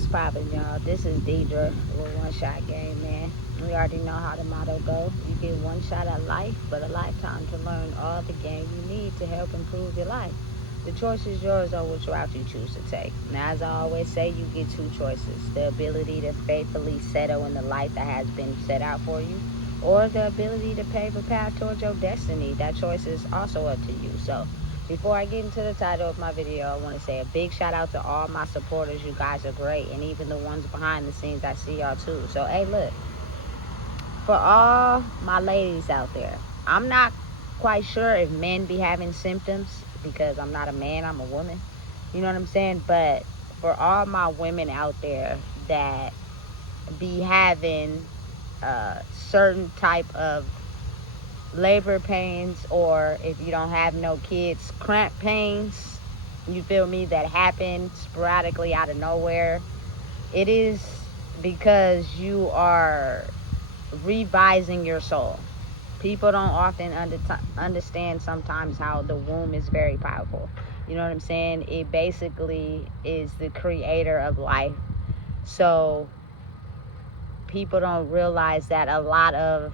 What's poppin', y'all? This is Deidre with One Shot Game, man. We already know how the motto go. You get one shot at life, but a lifetime to learn all the game you need to help improve your life. The choice is yours on which route you choose to take. Now, as I always say, you get two choices. The ability to faithfully settle in the life that has been set out for you, or the ability to pave a path towards your destiny. That choice is also up to you. So, before I get into the title of my video, I want to say a big shout out to all my supporters. You guys are great. And even the ones behind the scenes, I see y'all too. So, hey, look. For all my ladies out there, I'm not quite sure if men be having symptoms because I'm not a man, I'm a woman. You know what I'm saying? But for all my women out there that be having certain type of labor pains, or if you don't have no kids, cramp pains, you feel me, that happen sporadically out of nowhere, it is because you are revising your soul. People don't often understand sometimes how the womb is very powerful. You know what I'm saying? It basically is the creator of life. So people don't realize that a lot of,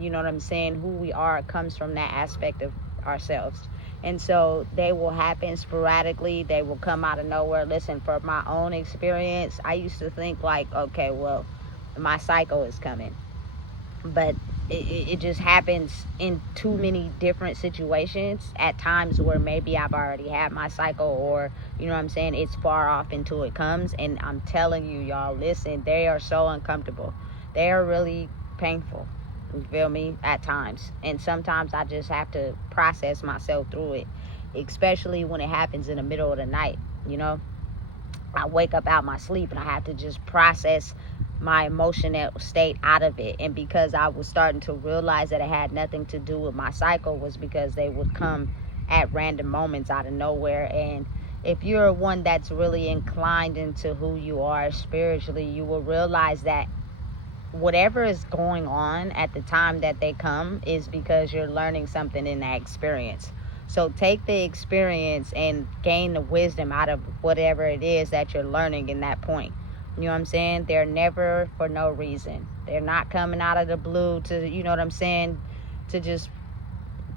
you know what I'm saying, who we are comes from that aspect of ourselves. And so they will happen sporadically. They will come out of nowhere. Listen, from my own experience, I used to think like, okay, well, my cycle is coming. But it just happens in too many different situations at times where maybe I've already had my cycle, or, you know what I'm saying, it's far off until it comes. And I'm telling you, y'all, listen, they are so uncomfortable. They are really painful. You feel me? At times. And sometimes I just have to process myself through it, especially when it happens in the middle of the night. You know, I wake up out my sleep and I have to just process my emotional state out of it. And because I was starting to realize that it had nothing to do with my cycle, was because they would come at random moments out of nowhere. And if you're one that's really inclined into who you are spiritually, you will realize that whatever is going on at the time that they come is because you're learning something in that experience. So take the experience and gain the wisdom out of whatever it is that you're learning in that point. You know what I'm saying? They're never for no reason. They're not coming out of the blue to, you know what I'm saying, to just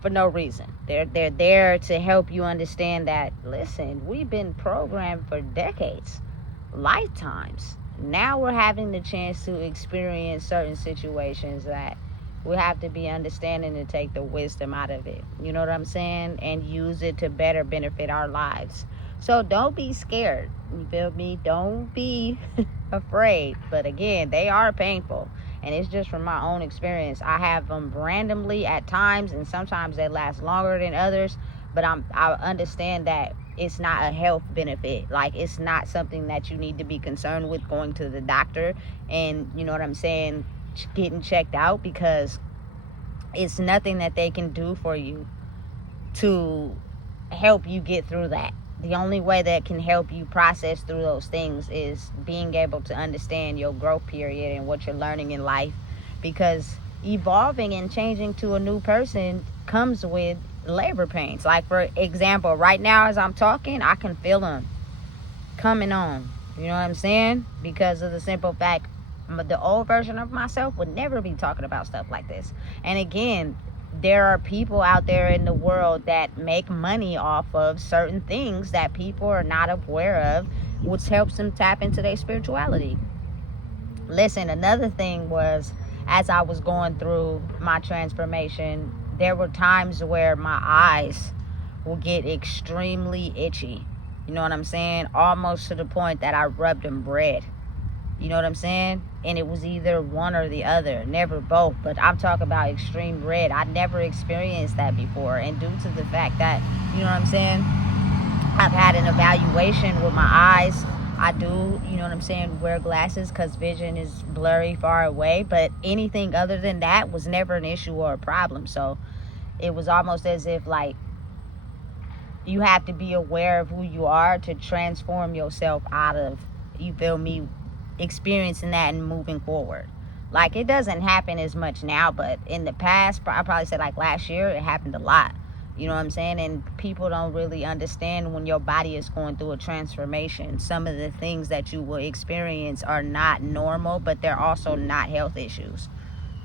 for no reason. They're there to help you understand that, listen, we've been programmed for decades, lifetimes. Now we're having the chance to experience certain situations that we have to be understanding to take the wisdom out of it. You know what I'm saying? And use it to better benefit our lives. So don't be scared. You feel me? Don't be afraid. But again, they are painful. And it's just from my own experience. I have them randomly at times, and sometimes they last longer than others. But I understand that it's not a health benefit. Like, it's not something that you need to be concerned with going to the doctor and, you know what I'm saying, getting checked out, because it's nothing that they can do for you to help you get through that. The only way that can help you process through those things is being able to understand your growth period and what you're learning in life, because evolving and changing to a new person comes with labor pains. Like, for example, right now as I'm talking, I can feel them coming on. You know what I'm saying? Because of the simple fact, the old version of myself would never be talking about stuff like this. And again, there are people out there in the world that make money off of certain things that people are not aware of, which helps them tap into their spirituality. Listen, another thing was, as I was going through my transformation, there were times where my eyes will get extremely itchy. You know what I'm saying? Almost to the point that I rubbed them red. You know what I'm saying? And it was either one or the other, never both. But I'm talking about extreme red. I never experienced that before. And due to the fact that, you know what I'm saying, I've had an evaluation with my eyes. I do, you know what I'm saying, wear glasses because vision is blurry far away. But anything other than that was never an issue or a problem. So it was almost as if, like, you have to be aware of who you are to transform yourself out of, you feel me, experiencing that and moving forward. Like, it doesn't happen as much now, but in the past, I probably said like last year, it happened a lot. You know what I'm saying? And people don't really understand when your body is going through a transformation. Some of the things that you will experience are not normal, but they're also not health issues.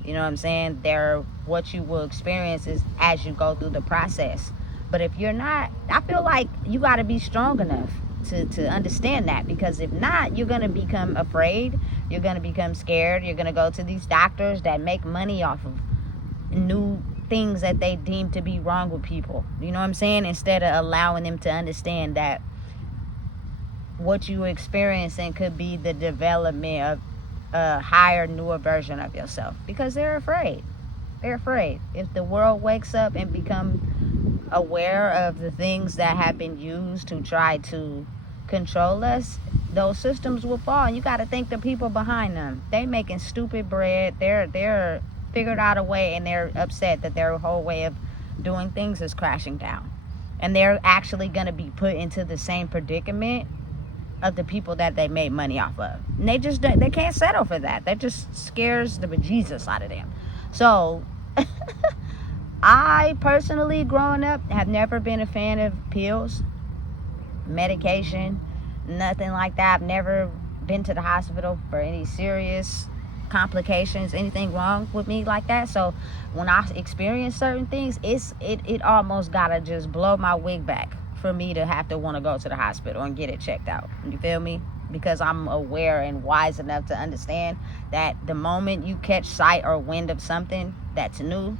You know what I'm saying? They're what you will experience is as you go through the process. But if you're not, I feel like you got to be strong enough to understand that, because if not, you're going to become afraid. You're going to become scared. You're going to go to these doctors that make money off of new things that they deem to be wrong with people. You know what I'm saying? Instead of allowing them to understand that what you experiencing could be the development of a higher, newer version of yourself, because they're afraid. They're afraid. If the world wakes up and become aware of the things that have been used to try to control us, those systems will fall. And you got to think the people behind them. They making stupid bread. They're figured out a way, and they're upset that their whole way of doing things is crashing down. And they're actually going to be put into the same predicament of the people that they made money off of. And they can't settle for that. That just scares the bejesus out of them. So I personally, growing up, have never been a fan of pills, medication, nothing like that. I've never been to the hospital for any serious complications, anything wrong with me like that. So when I experience certain things, it almost gotta just blow my wig back for me to have to want to go to the hospital and get it checked out. You feel me? Because I'm aware and wise enough to understand that the moment you catch sight or wind of something that's new,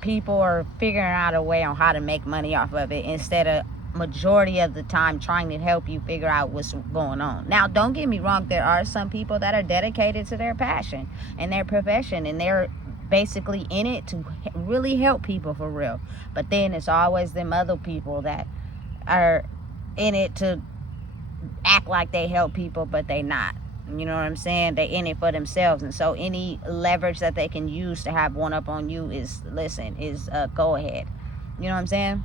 people are figuring out a way on how to make money off of it, instead of majority of the time trying to help you figure out what's going on. Now, don't get me wrong, there are some people that are dedicated to their passion and their profession, and they're basically in it to really help people for real. But then it's always them other people that are in it to act like they help people, but they not. You know what I'm saying? They in it for themselves. And so any leverage that they can use to have one up on you is go ahead. You know what I'm saying?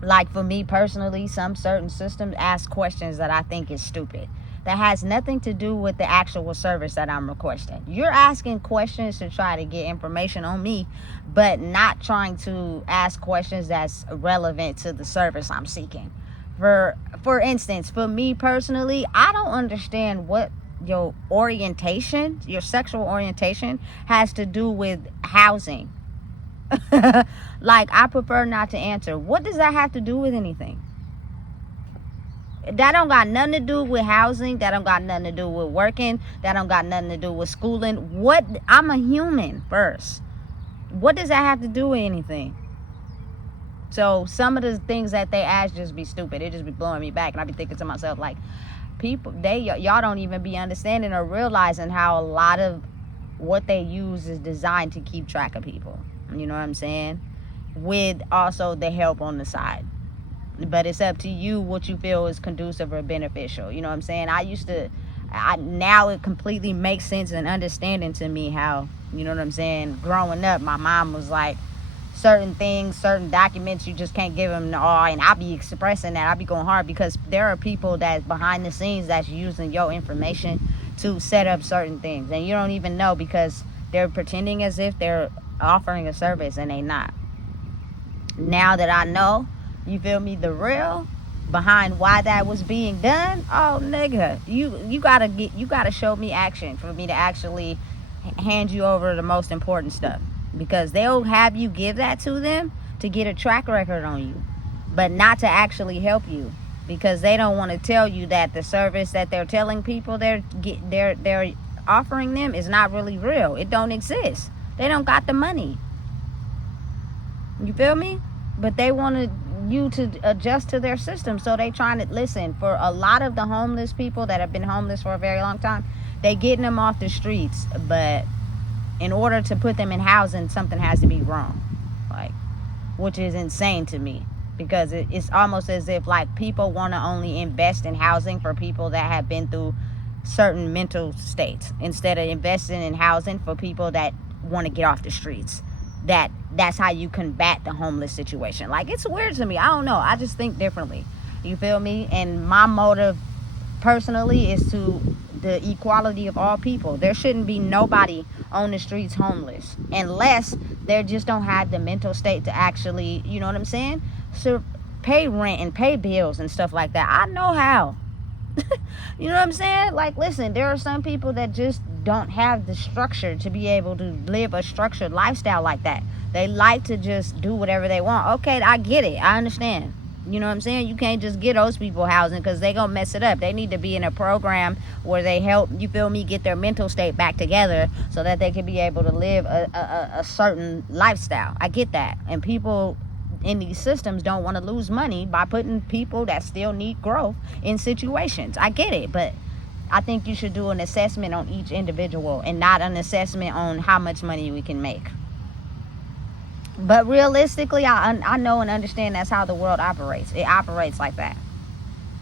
Like for me personally, some certain systems ask questions that I think is stupid, that has nothing to do with the actual service that I'm requesting. You're asking questions to try to get information on me, but not trying to ask questions that's relevant to the service I'm seeking. For instance, for me personally, I don't understand what your sexual orientation has to do with housing. Like, I prefer not to answer. What does that have to do with anything? That don't got nothing to do with housing. That don't got nothing to do with working. That don't got nothing to do with schooling. I'm a human first. What does that have to do with anything? So some of the things that they ask just be stupid. It just be blowing me back, and I be thinking to myself, like, people, y'all don't even be understanding or realizing how a lot of what they use is designed to keep track of people. You know what I'm saying? With also the help on the side. But it's up to you what you feel is conducive or beneficial. You know what I'm saying? Now it completely makes sense and understanding to me how, you know what I'm saying, growing up, my mom was like, certain things, certain documents, you just can't give them to all. And I'll be expressing that. I'll be going hard because there are people that's behind the scenes that's using your information to set up certain things. And you don't even know, because they're pretending as if they're offering a service and they not. Now that I know, you feel me, the real behind why that was being done, oh nigga, you gotta show me action for me to actually hand you over the most important stuff, because they'll have you give that to them to get a track record on you, but not to actually help you, because they don't want to tell you that the service that they're telling people they're offering them is not really real. It don't exist. They don't got the money. You feel me? But they wanted you to adjust to their system. So they trying to listen. For a lot of the homeless people that have been homeless for a very long time, they getting them off the streets. But in order to put them in housing, something has to be wrong. Like, which is insane to me. Because it's almost as if like people want to only invest in housing for people that have been through certain mental states, instead of investing in housing for people that want to get off the streets. That's how you combat the homeless situation. Like, it's weird to me. I don't know. I just think differently. You feel me? And my motive personally is to the equality of all people. There shouldn't be nobody on the streets homeless, unless They just don't have the mental state to actually, you know what I'm saying, so pay rent and pay bills and stuff like that. I know how. You know what I'm saying? Like, listen, there are some people that just don't have the structure to be able to live a structured lifestyle like that. They like to just do whatever they want. Okay, I get it. I understand. You know what I'm saying? You can't just get those people housing because they gonna mess it up. They need to be in a program where they help, you feel me, get their mental state back together so that they can be able to live a certain lifestyle. I get that. And people in these systems don't want to lose money by putting people that still need growth in situations. I get it, but I think you should do an assessment on each individual and not an assessment on how much money we can make. But realistically, I know and understand that's how the world operates. It operates like that.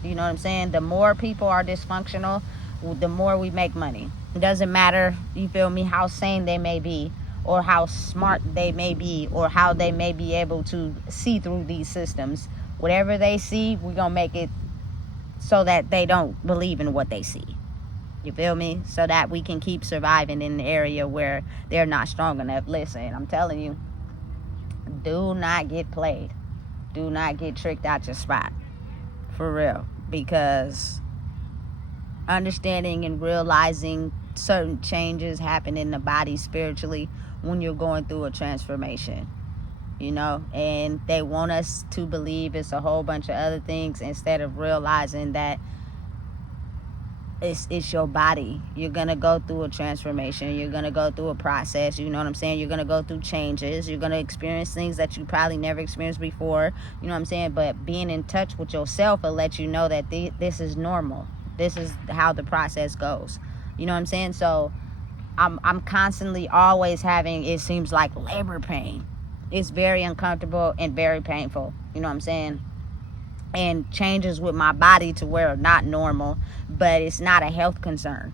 You know what I'm saying? The more people are dysfunctional, the more we make money. It doesn't matter, you feel me, how sane they may be, or how smart they may be, or how they may be able to see through these systems. Whatever they see, we're going to make it so that they don't believe in what they see. You feel me? So that we can keep surviving in the area where they're not strong enough. Listen, I'm telling you, do not get played. Do not get tricked out your spot. For real. Because understanding and realizing certain changes happen in the body spiritually when you're going through a transformation, you know, and they want us to believe it's a whole bunch of other things instead of realizing that it's your body. You're gonna go through a transformation. You're gonna go through a process. You know what I'm saying? You're gonna go through changes. You're gonna experience things that you probably never experienced before. You know what I'm saying? But being in touch with yourself will let you know that this is normal. This is how the process goes. You know what I'm saying? So I'm constantly always having, it seems like, labor pain. It's very uncomfortable and very painful. You know what I'm saying? And changes with my body to where not normal, but it's not a health concern.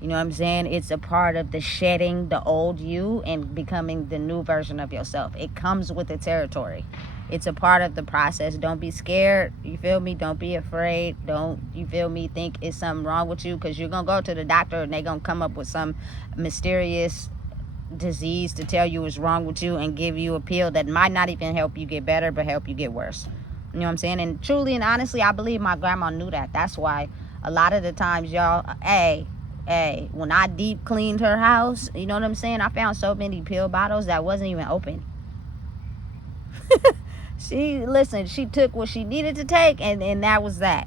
You know what I'm saying? It's a part of the shedding the old you and becoming the new version of yourself. It comes with the territory. It's a part of the process. Don't be scared. You feel me? Don't be afraid. Don't, you feel me, think it's something wrong with you, because you're going to go to the doctor and they're going to come up with some mysterious disease to tell you what's wrong with you and give you a pill that might not even help you get better, but help you get worse. You know what I'm saying? And truly and honestly, I believe my grandma knew that. That's why a lot of the times, y'all, when I deep cleaned her house, you know what I'm saying, I found so many pill bottles that wasn't even open. She took what she needed to take, and that was that.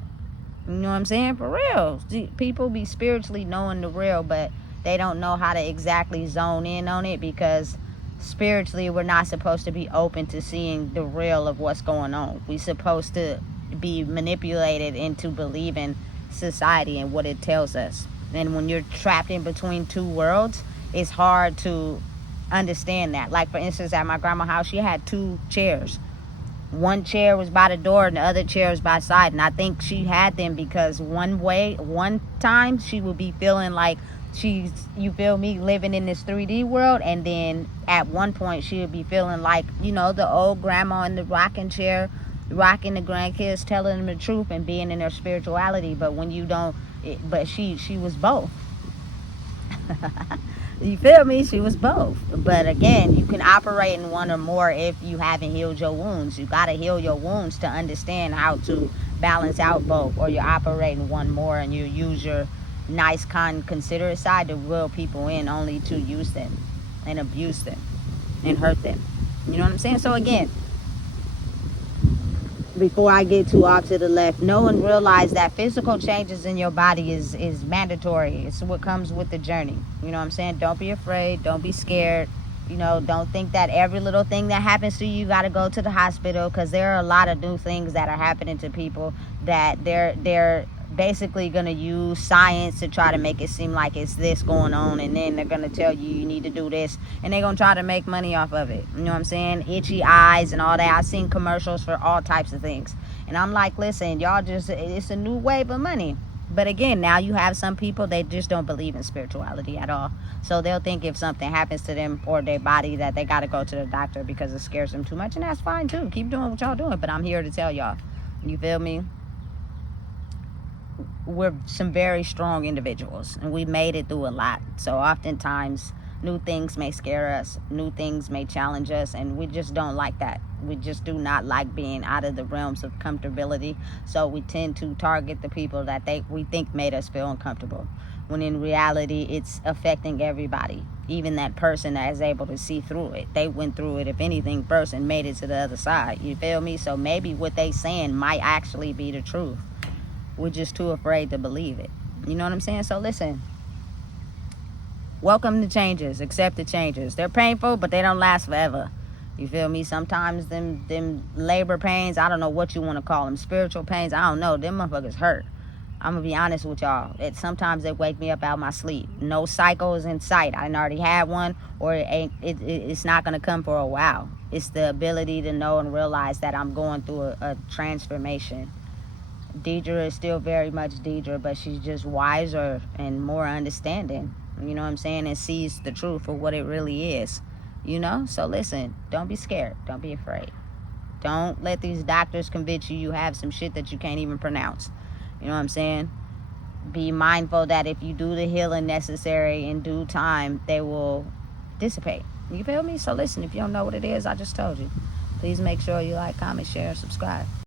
You know what I'm saying? For real. People be spiritually knowing the real, but they don't know how to exactly zone in on it, because spiritually we're not supposed to be open to seeing the real of what's going on. We're supposed to be manipulated into believing society and what it tells us. And when you're trapped in between two worlds, it's hard to understand that. Like, for instance, at my grandma's house, she had 2 chairs. One chair was by the door and the other chair was by side. And I think she had them because one time she would be feeling like she's, you feel me, living in this 3D world. And then at one point she would be feeling like, you know, the old grandma in the rocking chair, rocking the grandkids, telling them the truth and being in their spirituality. But when you don't, but she was both. You feel me? She was both. But again, you can operate in one or more if you haven't healed your wounds. You got to heal your wounds to understand how to balance out both. Or you operate in one more and you use your nice, kind, considerate side to reel people in only to use them and abuse them and hurt them. You know what I'm saying? So again, before I get too off to the left, know and realize that physical changes in your body is mandatory. It's what comes with the journey. You know what I'm saying? Don't be afraid. Don't be scared. You know, don't think that every little thing that happens to you, you got to go to the hospital, because there are a lot of new things that are happening to people that they're basically going to use science to try to make it seem like it's this going on, and then they're going to tell you need to do this, and they're going to try to make money off of it. You know what I'm saying? Itchy eyes and all that. I've seen commercials for all types of things, and I'm like, listen, y'all, just, it's a new wave of money. But again, now you have some people, they just don't believe in spirituality at all. So they'll think if something happens to them or their body that they got to go to the doctor because it scares them too much. And that's fine too. Keep doing what y'all doing. But I'm here to tell y'all, you feel me? We're some very strong individuals and we made it through a lot. So oftentimes New things may scare us, new things may challenge us, and we just don't like that. We just do not like being out of the realms of comfortability, so we tend to target the people that we think made us feel uncomfortable, when in reality it's affecting everybody, even that person that is able to see through it. They went through it, if anything, first and made it to the other side. You feel me? So maybe what they saying might actually be the truth. We're just too afraid to believe it. You know what I'm saying? So listen, welcome the changes, accept the changes. They're painful, but they don't last forever. You feel me? Sometimes them labor pains, I don't know what you want to call them, spiritual pains, I don't know, them motherfuckers hurt. I'm gonna be honest with y'all. Sometimes they wake me up out of my sleep. No cycle is in sight. I already had one, or it's not gonna come for a while. It's the ability to know and realize that I'm going through a transformation. Deidre is still very much Deidre, but she's just wiser and more understanding. You know what I'm saying? And sees the truth for what it really is. You know? So listen, don't be scared. Don't be afraid. Don't let these doctors convince you have some shit that you can't even pronounce. You know what I'm saying? Be mindful that if you do the healing necessary in due time, they will dissipate. You feel me? So listen, if you don't know what it is, I just told you. Please make sure you like, comment, share, and subscribe.